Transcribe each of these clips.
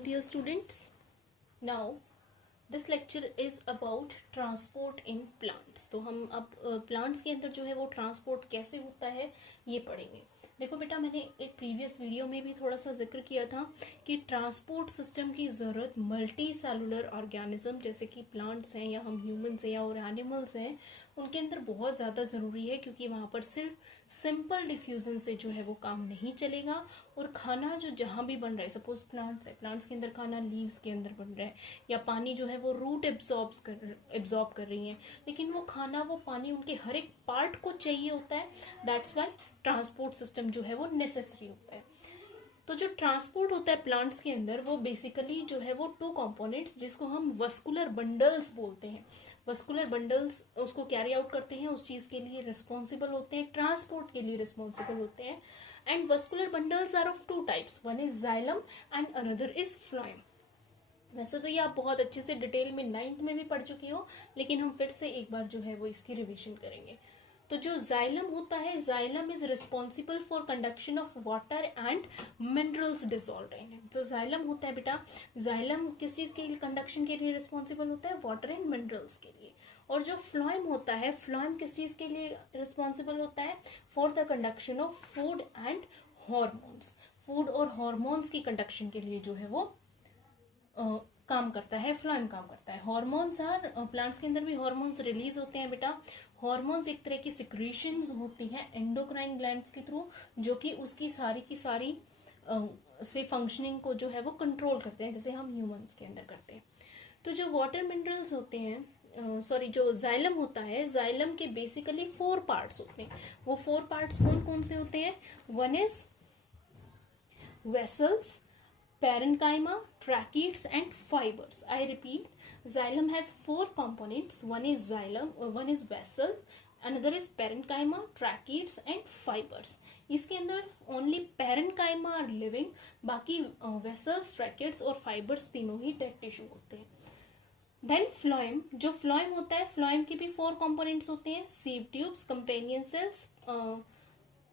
dear students. Now this lecture is about transport in plants. तो हम अब plants के अंदर जो है वो transport कैसे होता है ये पढ़ेंगे. देखो बेटा, मैंने एक प्रीवियस वीडियो में भी थोड़ा सा जिक्र किया था कि ट्रांसपोर्ट सिस्टम की ज़रूरत मल्टी सेलुलर ऑर्गेनिज्म जैसे कि प्लांट्स हैं या हम ह्यूमंस हैं या और एनिमल्स हैं उनके अंदर बहुत ज़्यादा ज़रूरी है, क्योंकि वहाँ पर सिर्फ सिंपल डिफ्यूज़न से जो है वो काम नहीं चलेगा. और खाना जो जहाँ भी बन रहा है, सपोज प्लांट्स है, प्लांट्स के अंदर खाना लीव्स के अंदर बन रहा है, या पानी जो है वो रूट एब्जॉर्ब कर रही हैं, लेकिन वो खाना वो पानी उनके हर एक पार्ट को चाहिए होता है. दैट्स वाई ट्रांसपोर्ट सिस्टम जो है वो नेसेसरी होता है. तो जो ट्रांसपोर्ट होता है प्लांट्स के अंदर वो बेसिकली जो है वो टू कंपोनेंट्स जिसको हम वस्कुलर बंडल्स बोलते हैं. वस्कुलर बंडल्स उसको कैरी आउट करते हैं, उस चीज़ के लिए रिस्पॉन्सिबल होते हैं, ट्रांसपोर्ट के लिए रिस्पॉन्सिबल होते हैं. And vascular bundles are of two types, one is xylem and another is phloem. वैसे तो ये आप बहुत अच्छे से डिटेल में 9th में भी पढ़ चुकी हो, लेकिन हम फिर से एक बार जो है वो इसकी रिविजन करेंगे. तो जो जाइलम होता है, xylem is responsible for conduction of water and minerals dissolved in it. जो जाइलम होता है बेटा, जाइलम किस चीज के लिए कंडक्शन के लिए रिस्पॉन्सिबल होता है? वाटर एंड मिनरल्स के लिए. और जो फ्लोएम होता है, फ्लोएम किस चीज के लिए रिस्पॉन्सिबल होता है? For the conduction of food and hormones. Food और हॉर्मोन्स की कंडक्शन के लिए जो है वो काम करता है, फ्लोएम काम करता है. हॉर्मोन्स आर, प्लांट्स के अंदर भी हॉर्मोन्स रिलीज होते हैं बेटा. हॉर्मोन्स एक तरह की सिक्रीशंस होती हैं एंडोक्राइन ग्लैंड्स के थ्रू, जो कि उसकी सारी की सारी से फंक्शनिंग को जो है वो कंट्रोल करते हैं, जैसे हम ह्यूमंस के अंदर करते हैं. तो जो वाटर मिनरल्स होते हैं, जो जाइलम होता है, जाइलम के बेसिकली 4 पार्ट्स होते हैं. वो 4 पार्ट्स कौन कौन से होते हैं? One is vessels, parenchyma, tracheids and fibers. I repeat, xylem has 4 components. One is xylem, one is vessel, another is parenchyma, tracheids and fibers. इसके अंदर only parenchyma are living, बाकी vessels, tracheids और fibers तीनों ही dead tissue होते हैं. Then phloem, जो phloem होता है, phloem के भी 4 components होते हैं, sieve tubes, companion cells,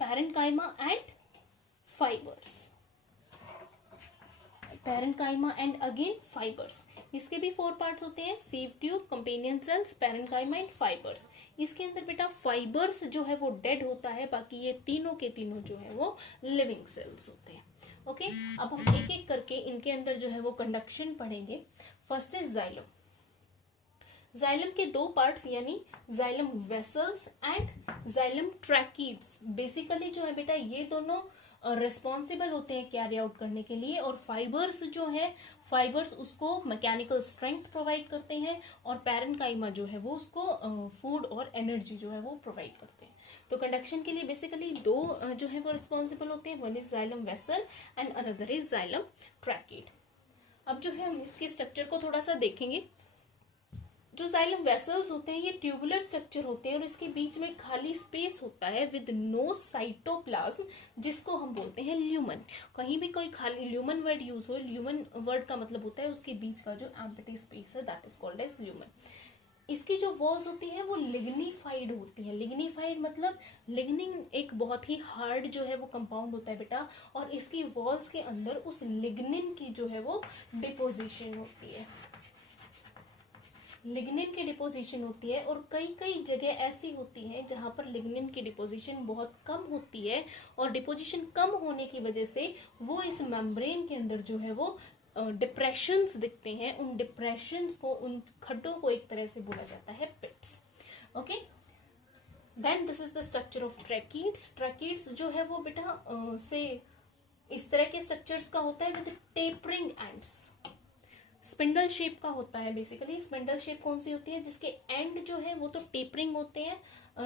parenchyma and fibers. Parenchyma and again fibres. इसके भी 4 पार्ट्स होते हैं, sieve tube, companion cells, parenchyma and fibres. इसके अंदर बेटा फाइबर्स जो है वो डेड होता है, बाकी ये तीनों के तीनों जो है वो लिविंग सेल्स होते हैं. ओके, अब हम एक एक करके इनके अंदर जो है वो कंडक्शन पढ़ेंगे. First is xylem. जाइलम के 2 पार्ट्स यानी xylem vessels and xylem tracheids. Basically जो है बेटा ये दोनों रिस्पॉन्सिबल होते हैं कैरी आउट करने के लिए, और फाइबर्स जो है, फाइबर्स उसको मैकेनिकल स्ट्रेंथ प्रोवाइड करते हैं, और पैरेनकाइमा जो है वो उसको फूड और एनर्जी जो है वो प्रोवाइड करते हैं. तो कंडक्शन के लिए बेसिकली 2 जो है वो रिस्पॉन्सिबल होते हैं, one is xylem vessel and another is xylem tracheid. अब जो है हम इसके स्ट्रक्चर को थोड़ा सा देखेंगे. जो जाइलम वेसल्स होते हैं ये ट्यूबुलर स्ट्रक्चर होते हैं, और इसके बीच में खाली स्पेस होता है विद नो साइटोप्लाज्म, जिसको हम बोलते हैं ल्यूमन. कहीं भी कोई खाली ल्यूमन वर्ड यूज हो, ल्यूमन वर्ड का मतलब होता है उसके बीच का जो एम्प्टी स्पेस है, that is called as lumen. इसकी जो वॉल्स होती हैं वो लिग्निफाइड होती हैं. लिग्निफाइड मतलब लिग्निन एक बहुत ही हार्ड जो है वो कंपाउंड होता है बेटा, और इसकी वॉल्स के अंदर उस लिग्निन की जो है वो डिपोजिशन होती है. लिग्निन की डिपोजिशन होती है, और कई कई जगह ऐसी होती हैं जहां पर लिग्निन की डिपोजिशन बहुत कम होती है, और डिपोजिशन कम होने की वजह से वो इस मेम्ब्रेन के अंदर जो है वो डिप्रेशंस दिखते हैं. उन डिप्रेशंस को, उन खड्डों को एक तरह से बोला जाता है pits. Okay, then this is the structure of tracheids. Tracheids जो है वो बेटा से इस तरह के स्ट्रक्चर्स का होता है with tapering ends. Spindle shape का होता है. बेसिकली स्पिंडल शेप कौन सी होती है? जिसके एंड जो है वो तो टेपरिंग होते हैं,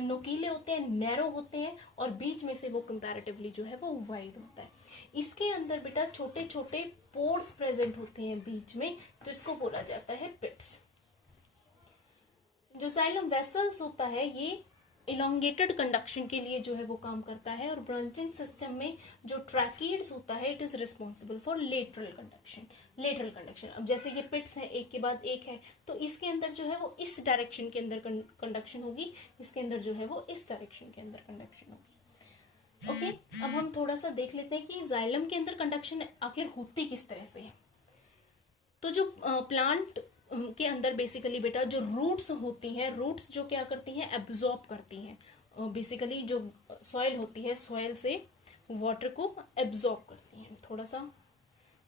नुकीले होते हैं, नैरो होते हैं, और बीच में से वो कंपैरेटिवली जो है वो वाइड होता है. इसके अंदर बेटा छोटे छोटे पोर्स प्रेजेंट होते हैं बीच में, जिसको बोला जाता है पिट्स. जो जाइलम वेसल्स होता है ये इलोंगेटेड कंडक्शन के लिए जो है वो काम करता है, और ब्रांचिंग सिस्टम में जो ट्रैकीड्स होता है it is responsible for lateral conduction. Lateral conduction, अब जैसे ये पिट्स है, एक के बाद एक है, तो इसके अंदर जो है वो इस डायरेक्शन के अंदर कंडक्शन होगी, इसके अंदर जो है वो इस डायरेक्शन के अंदर कंडक्शन होगी. ओके, अब हम थोड़ा सा देख लेते हैं कि जाइलम के अंदर कंडक्शन आखिर होती किस तरह से है. तो जो प्लांट के अंदर बेसिकली बेटा जो रूट्स होती हैं, रूट्स जो क्या करती हैं, एब्जॉर्ब करती हैं बेसिकली जो सॉइल होती है, सॉइल से वाटर को एब्जॉर्ब करती हैं। थोड़ा सा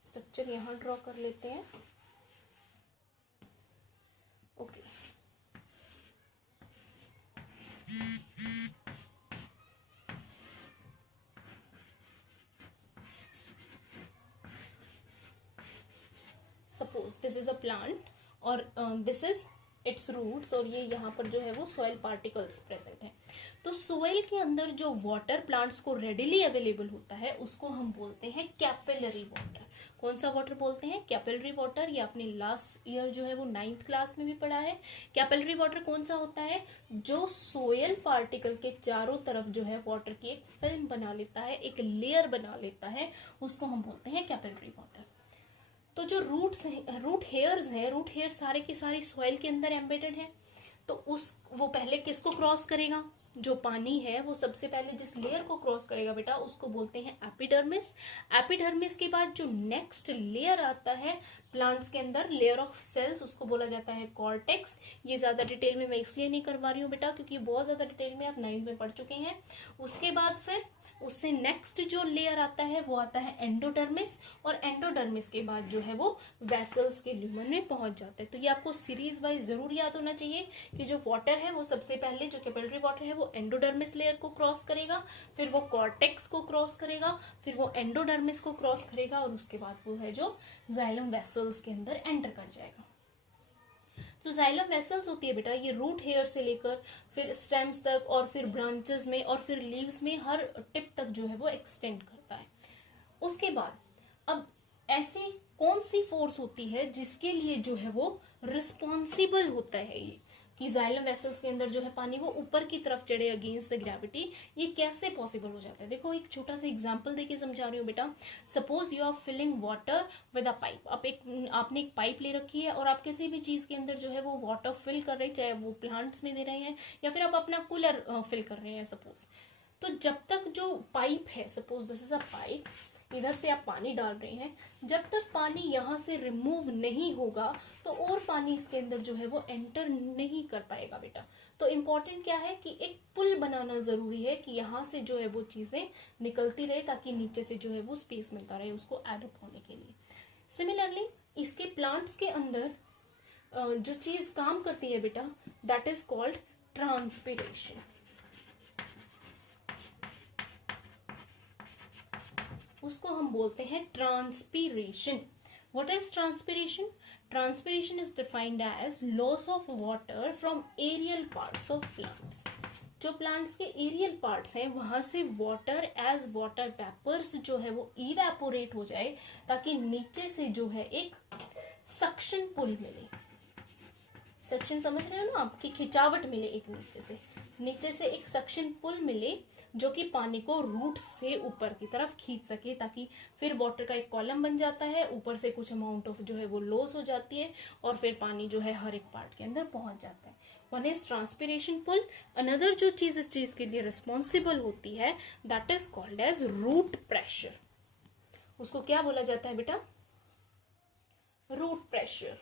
स्ट्रक्चर यहाँ ड्रॉ कर लेते हैं। Okay, suppose this is a plant और दिस इज इट्स रूट्स, और ये यहाँ पर जो है वो सॉइल पार्टिकल्स प्रेजेंट है। तो सॉइल के अंदर जो वाटर प्लांट्स को रेडिली अवेलेबल होता है उसको हम बोलते हैं कैपिलरी वाटर। कौन सा वाटर बोलते हैं? Capillary water. ये आपने लास्ट ईयर जो है वो 9th क्लास में भी पढ़ा है। कैपिलरी वाटर कौन सा होता है? जो सोयल पार्टिकल के चारों तरफ जो है वाटर की एक फिल्म बना लेता है, एक लेयर बना लेता है, उसको हम बोलते हैं कैपिलरी वाटर। तो जो रूट हेयर्स हैं, रूट हेयर सारे के सारे सॉइल के अंदर एम्बेडेड है। तो वो पहले किसको क्रॉस करेगा? जो पानी है वो सबसे पहले जिस लेयर को क्रॉस करेगा बेटा उसको बोलते हैं एपिडर्मिस। एपिडर्मिस के बाद जो नेक्स्ट लेयर आता है प्लांट्स के अंदर, लेयर ऑफ सेल्स, उसको बोला जाता है कॉर्टेक्स। ये ज्यादा डिटेल में मैं इसलिए नहीं करवा रही हूँ बेटा क्योंकि बहुत ज्यादा डिटेल में आप 9th में पढ़ चुके हैं। उसके बाद फिर उससे नेक्स्ट जो लेयर आता है वो आता है एंडोडर्मिस, और एंडोडर्मिस के बाद जो है वो वेसल्स के ल्यूमन में पहुंच जाता है। तो ये आपको सीरीज वाइज जरूर याद होना चाहिए कि जो वाटर है वो सबसे पहले जो कैपिलरी वाटर है वो एंडोडर्मिस लेयर को क्रॉस करेगा, फिर वो कॉर्टेक्स को क्रॉस करेगा, फिर वो एंडोडर्मिस को क्रॉस करेगा, और उसके बाद वो है जो जाइलम वेसल्स के अंदर एंटर कर जाएगा। तो जाइलम वेसल्स होती है बेटा, ये रूट हेयर से लेकर फिर स्टेम्स तक और फिर ब्रांचेस में और फिर लीव्स में हर टिप तक जो है वो एक्सटेंड करता है। उसके बाद अब ऐसी कौन सी फोर्स होती है जिसके लिए जो है वो रिस्पॉन्सिबल होता है ये कि जाइलम वेसल्स के अंदर जो है पानी वो ऊपर की तरफ चढ़े अगेंस्ट द ग्रेविटी? ये कैसे पॉसिबल हो जाता है? देखो एक छोटा सा एग्जांपल देके समझा रही हूँ बेटा। Suppose you are filling water with a pipe. आपने एक पाइप ले रखी है और आप किसी भी चीज के अंदर जो है वो वाटर फिल कर रहे हैं, चाहे वो प्लांट्स में दे रहे हैं या फिर आप अपना कूलर फिल कर रहे हैं सपोज। तो जब तक जो पाइप है, suppose this is a pipe, इधर से आप पानी डाल रहे हैं, जब तक पानी यहाँ से रिमूव नहीं होगा तो और पानी इसके अंदर जो है वो एंटर नहीं कर पाएगा बेटा। तो इम्पोर्टेंट क्या है कि एक पुल बनाना जरूरी है कि यहाँ से जो है वो चीजें निकलती रहे ताकि नीचे से जो है वो स्पेस मिलता रहे उसको एडप्ट होने के लिए। सिमिलरली इसके प्लांट्स के अंदर जो चीज काम करती है बेटा दैट इज कॉल्ड ट्रांसपिरेशन। उसको हम बोलते हैं transpiration. What is transpiration? Transpiration is defined as loss of water from aerial parts of plants. जो प्लांट्स के एरियल पार्ट्स हैं वहां से वाटर एज वाटर वेपर्स जो है वो इवेपोरेट हो जाए ताकि नीचे से जो है एक सक्शन पुल मिले। सक्शन समझ रहे हो ना आपकी खिंचावट मिले, एक नीचे से एक सक्शन पुल मिले जो कि पानी को रूट से ऊपर की तरफ खींच सके ताकि फिर वाटर का एक कॉलम बन जाता है, ऊपर से कुछ अमाउंट ऑफ जो है वो लॉस हो जाती है और फिर पानी जो है हर एक पार्ट के अंदर पहुंच जाता है। One is transpiration pull. Another जो चीज इस चीज के लिए रिस्पॉन्सिबल होती है that is called as root pressure. उसको क्या बोला जाता है बेटा? Root pressure.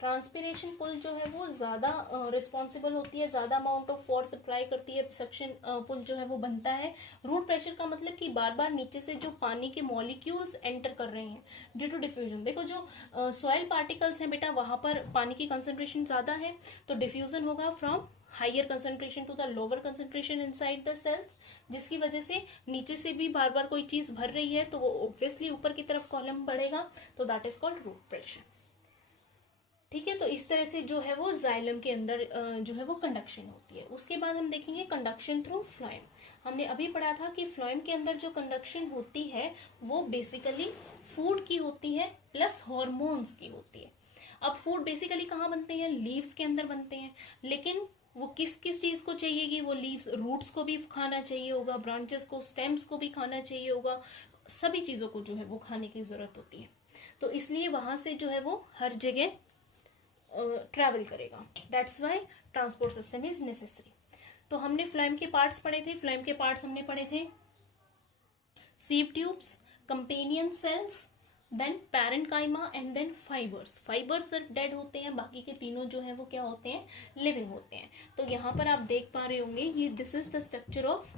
ट्रांसपिरेशन पुल जो है वो ज्यादा रिस्पॉन्सिबल होती है, ज्यादा अमाउंट ऑफ फोर्स अप्लाई करती है, सक्शन पुल जो है वो बनता है। रूट प्रेशर का मतलब कि बार बार नीचे से जो पानी के मॉलिक्यूल्स एंटर कर रहे हैं ड्यू टू डिफ्यूजन। देखो जो सॉइल पार्टिकल्स हैं बेटा वहां पर पानी की कंसेंट्रेशन ज्यादा है तो डिफ्यूजन होगा from higher concentration to the lower concentration inside the cells, जिसकी वजह से नीचे से भी बार बार कोई चीज भर रही है तो वो ऑब्वियसली ऊपर की तरफ कॉलम बढ़ेगा, तो that is called root pressure. ठीक है, तो इस तरह से जो है वो जाइलम के अंदर जो है वो कंडक्शन होती है। उसके बाद हम देखेंगे कंडक्शन थ्रू फ्लोएम। हमने अभी पढ़ा था कि फ्लोएम के अंदर जो कंडक्शन होती है वो बेसिकली फूड की होती है प्लस हॉर्मोन्स की होती है। अब फूड बेसिकली कहाँ बनते हैं? लीव्स के अंदर बनते हैं, लेकिन वो किस किस चीज को चाहिएगी? वो लीव्स रूट्स को भी खाना चाहिए होगा, ब्रांचेस को, स्टेम्स को भी खाना चाहिए होगा, सभी चीजों को जो है वो खाने की जरूरत होती है। तो इसलिए वहां से जो है वो हर जगह ट्रैवल करेगा। That's why transport system is necessary. तो हमने फ्लोएम के पार्ट्स पढ़े थे। फ्लोएम के पार्ट्स हमने पढ़े थे sieve tubes, companion cells, then parenchyma and then fibres. Fibres सिर्फ डेड होते हैं, बाकी के तीनों जो है वो क्या होते हैं, लिविंग होते हैं। तो यहाँ पर आप देख पा रहे होंगे ये this is the structure of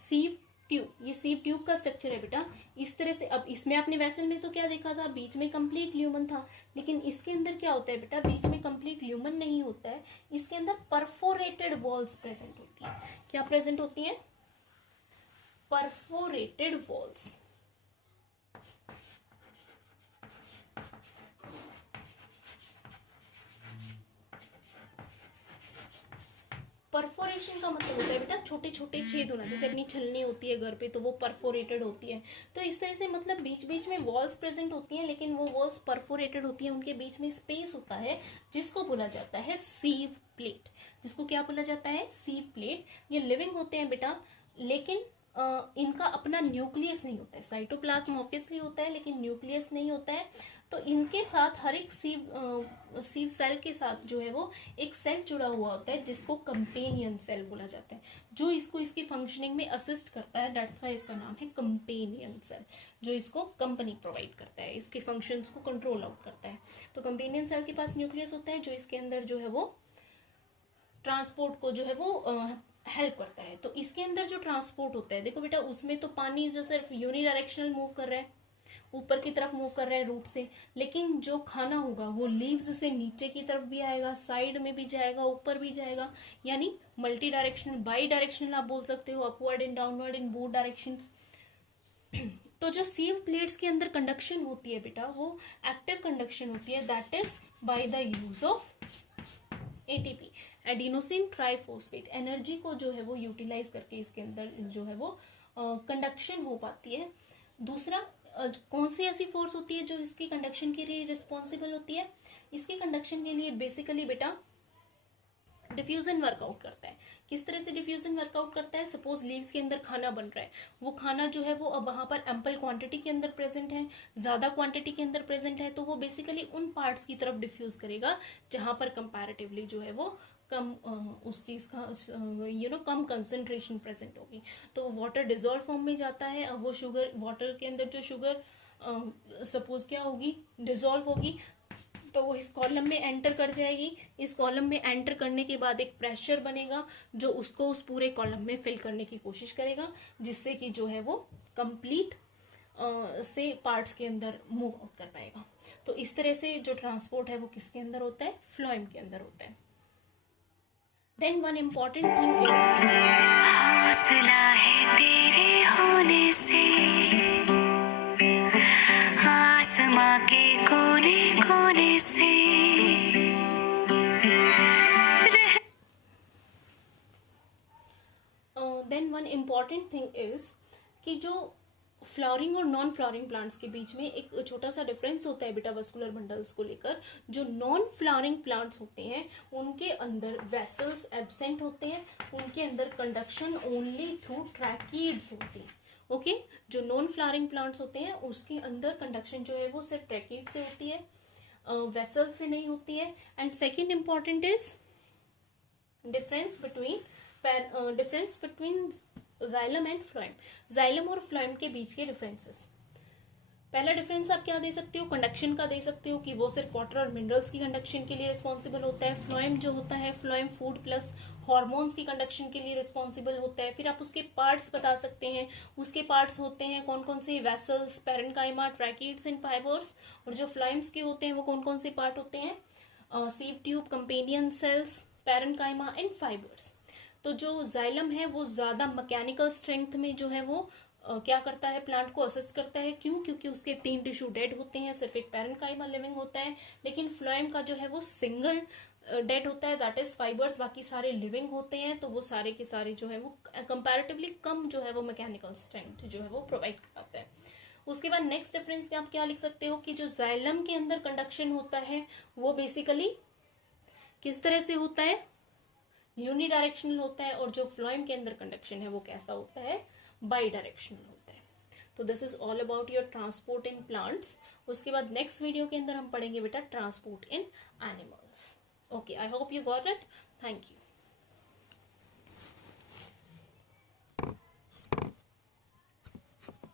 sieve tube. ये सीव ट्यूब का स्ट्रक्चर है बेटा इस तरह से। अब इसमें आपने वेसल में तो क्या देखा था, बीच में कंप्लीट ल्यूमन था, लेकिन इसके अंदर क्या होता है बेटा, बीच में कंप्लीट ल्यूमन नहीं होता है, इसके अंदर परफोरेटेड वॉल्स प्रेजेंट होती है। क्या प्रेजेंट होती है, परफोरेटेड वॉल्स। परफोरेशन का मतलब होता है बेटा छोटे छोटे छेद होना, जैसे अपनी छलनी होती है घर पे तो वो परफोरेटेड होती है। तो इस तरह से मतलब बीच बीच में वॉल्स प्रेजेंट होती हैं, लेकिन वो वॉल्स परफोरेटेड होती हैं, उनके बीच में स्पेस होता है जिसको बोला जाता है सीव प्लेट। जिसको क्या बोला जाता है, सीव प्लेट। ये लिविंग होते हैं बेटा, लेकिन इनका अपना न्यूक्लियस नहीं होता है। साइटोप्लाज्म ऑब्वियसली होता है लेकिन न्यूक्लियस नहीं होता है। तो इनके साथ हर एक सीव सेल के साथ जो है वो एक सेल जुड़ा हुआ होता है जिसको कंपेनियन सेल बोला जाता है, जो इसको इसकी फंक्शनिंग में असिस्ट करता है। दैट्स व्हाई इसका नाम है कंपेनियन सेल, जो इसको कंपनी प्रोवाइड करता है, इसके फंक्शंस को कंट्रोल आउट करता है। तो कंपेनियन सेल के पास न्यूक्लियस होता है जो इसके अंदर जो है वो ट्रांसपोर्ट को जो है वो हेल्प करता है। तो इसके अंदर जो ट्रांसपोर्ट होता है, देखो बेटा उसमें तो पानी जो सिर्फ यूनिडायरेक्शनल मूव कर रहा है, ऊपर की तरफ मूव कर रहा है रूट से, लेकिन जो खाना होगा वो लीव्स से नीचे की तरफ भी आएगा, साइड में भी जाएगा, ऊपर भी जाएगा, यानी मल्टी डायरेक्शनल, बाई डायरेक्शनल आप बोल सकते हो, upward and downward in both directions. तो जो सीव प्लेट्स के अंदर कंडक्शन होती है बेटा वो एक्टिव कंडक्शन होती है, that is by the use of ATP, adenosine triphosphate. Energy को जो है वो यूटिलाइज करके इसके अंदर जो है वो कंडक्शन हो पाती है। दूसरा कौन सी ऐसी फोर्स होती है जो इसकी कंडक्शन के लिए रिस्पॉन्सिबल होती है, इसके कंडक्शन के लिए बेसिकली बेटा डिफ्यूजन वर्कआउट करता है। किस तरह से डिफ्यूजन वर्कआउट करता है, सपोज लीव्स के अंदर खाना बन रहा है, वो खाना जो है वो अब वहां पर एम्पल क्वांटिटी के अंदर प्रेजेंट है, ज्यादा क्वांटिटी के अंदर प्रेजेंट है, तो वो बेसिकली उन पार्ट्स की तरफ डिफ्यूज करेगा जहां पर कंपैरेटिवली जो है वो कम उस चीज का कम कंसंट्रेशन प्रेजेंट होगी। तो वाटर डिजोल्व फॉर्म में जाता है। अब वो शुगर, वाटर के अंदर जो शुगर सपोज क्या होगी, डिजोल्व होगी, तो वो इस कॉलम में एंटर कर जाएगी। इस कॉलम में एंटर करने के बाद एक प्रेशर बनेगा जो उसको उस पूरे कॉलम में फिल करने की कोशिश करेगा, जिससे कि जो है वो कंप्लीट से पार्ट्स के अंदर मूव आउट कर पाएगा। तो इस तरह से जो ट्रांसपोर्ट है वो किसके अंदर होता है, फ्लोएम के अंदर होता है। Then one important thing is, हौसला है तेरे होने से आसमां के कोने कोने से। Then one important thing is कि जो फ्लावरिंग और नॉन फ्लावरिंग प्लांट्स के बीच में एक छोटा सा डिफरेंस होता है बेटा वस्कुलर बंडल्स को लेकर। जो नॉन फ्लावरिंग प्लांट्स होते हैं उनके अंदर वेसल्स एब्सेंट होते हैं, उनके अंदर कंडक्शन ओनली थ्रू ट्रैकीड्स होती है। ओके, जो नॉन फ्लावरिंग प्लांट्स होते हैं उसके अंदर कंडक्शन जो है वो सिर्फ ट्रैकीड से होती है, वेसल से नहीं होती है। And second important is difference between xylem and phloem. Xylem और फ्लोएम के बीच के डिफरेंसेस, पहला डिफरेंस आप क्या दे सकते हो, कंडक्शन का दे सकते हो कि वो सिर्फ वाटर और मिनरल्स की कंडक्शन के लिए रिस्पॉन्सिबल होता है। फ्लोएम जो होता है, फ्लोएम फूड प्लस हॉर्मोन्स की कंडक्शन के लिए रिस्पॉन्सिबल होता है। फिर आप उसके पार्ट्स बता सकते हैं, उसके पार्ट्स होते हैं कौन कौन से, vessels, parenchyma, tracheids and fibres. और जो फ्लोएम्स के होते हैं वो कौन कौन से पार्ट होते हैं, sieve tube, companion cells, parenchyma and fibres. तो जो जाइलम है वो ज्यादा मैकेनिकल स्ट्रेंथ में जो है वो क्या करता है, प्लांट को असिस्ट करता है। क्यों, क्योंकि उसके 3 टिश्यू डेड होते हैं, सिर्फ एक पैरेन्काइमा लिविंग होता है। लेकिन फ्लोएम का जो है वो सिंगल डेड होता है, दैट इज फाइबर्स, बाकी सारे लिविंग होते हैं। तो वो सारे के सारे जो है वो कंपैरेटिवली कम जो है वो मैकेनिकल स्ट्रेंथ जो है वो प्रोवाइड कराता है। उसके बाद नेक्स्ट डिफरेंस आप क्या लिख सकते हो कि जो जाइलम के अंदर कंडक्शन होता है वो बेसिकली किस तरह से होता है, यूनिडायरेक्शनल होता है। और जो फ्लोएम के अंदर कंडक्शन है वो कैसा होता है, बाई डायरेक्शनल होता है। तो this is all about your transport in plants. उसके बाद नेक्स्ट वीडियो के अंदर हम पढ़ेंगे बेटा transport in animals. Okay, I hope you got it. Thank you.